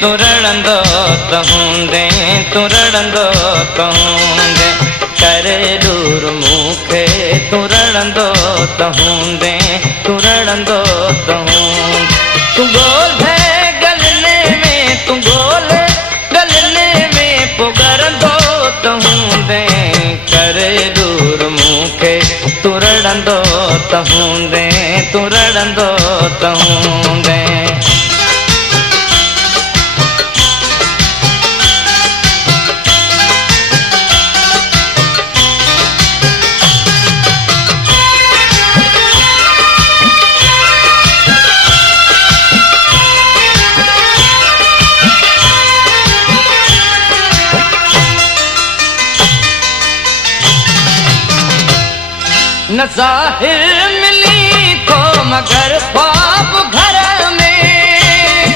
तू रड़ंदो त हूंदे, तू रड़ंदो त हूंदे, करे दूर मूंखे तू रड़ंदो त हूंदे, तू रड़ंदो त हूंदे। तू ॻोल्हे गलने में, तू ॻोल्हे गलने में पुगरंदो त हूंदे, करे दूर मूंखे तू रड़ंदो त हूंदे, तू रड़ंदो त हूंदे। न ज़ाहिर मिली को मगर ख्वाब घर में,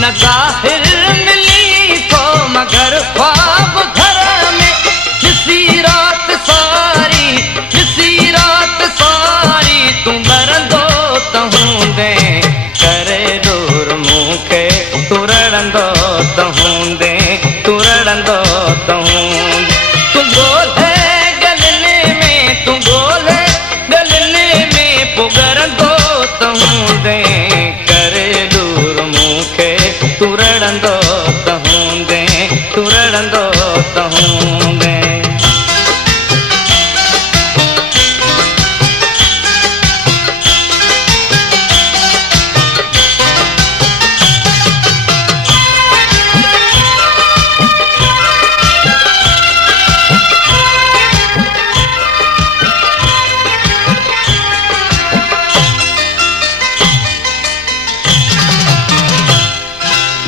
न ज़ाहिर मिली को मगर ख्वाब घर में, किसी रात सारी, किसी रात सारी तू बरंदो त हूंदे, करे दूर मूंखे तू रड़ंदो त हूंदे, तू रड़ंदो त हूंदे। तू ॻोल्हे तू ॻोल्हे गलने में पुगरंदो त हूंदे, करे दूर मूंखे तू रड़ंदो त हूंदे, तू रड़ंदो त हूंदे।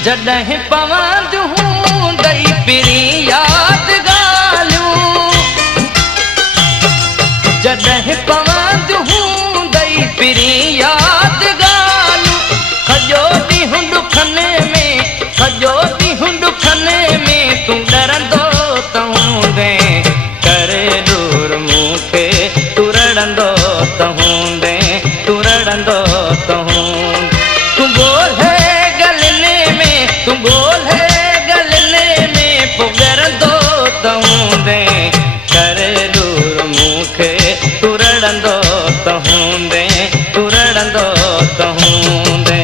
जॾहिं पवंदियूं हूंदई पिरी याद ॻाल्हियूं, जॾहिं पवंदियूं हूंदई पिरी याद ॻाल्हियूं, सॼो ॾींहुं ॾुखने में, सॼो ॾींहुं ॾुखने में तू डरंदो त हूंदे, करे दूर मूंखे तू रड़ंदो त हूंदे, तू रड़ंदो त हूंदे। तू ॻोल्हे तू ॻोल्हे गलने में पुगरंदो त हूंदे, करे दूर मूंखे तू रड़ंदो त हूंदे, तू रड़ंदो त हूंदे।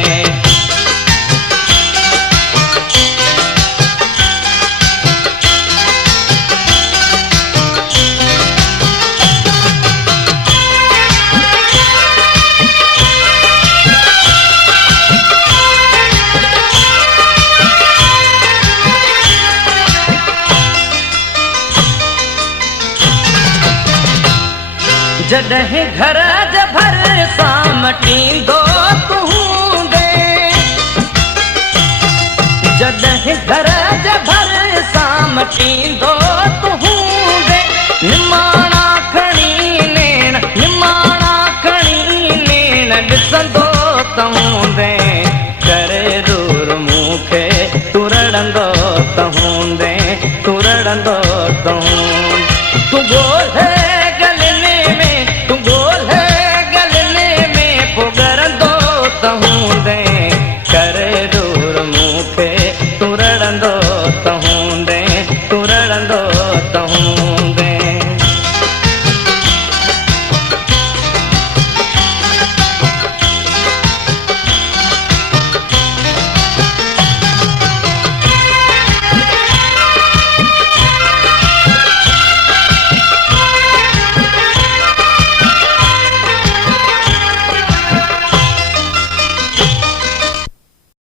जॾहिं घर जा भरिसां मटींदो तू हूंदे, जॾहिं घर जा भरिसां मटींदो तू हूंदे, निमाणा खणी नेण, निमाणा खणी नेण ॾिसंदो त हूंदे, करे दूर मूंखे तू रड़ंदो त हूंदे, तू रड़ंदो त हूंदे। तू ॻोल्हे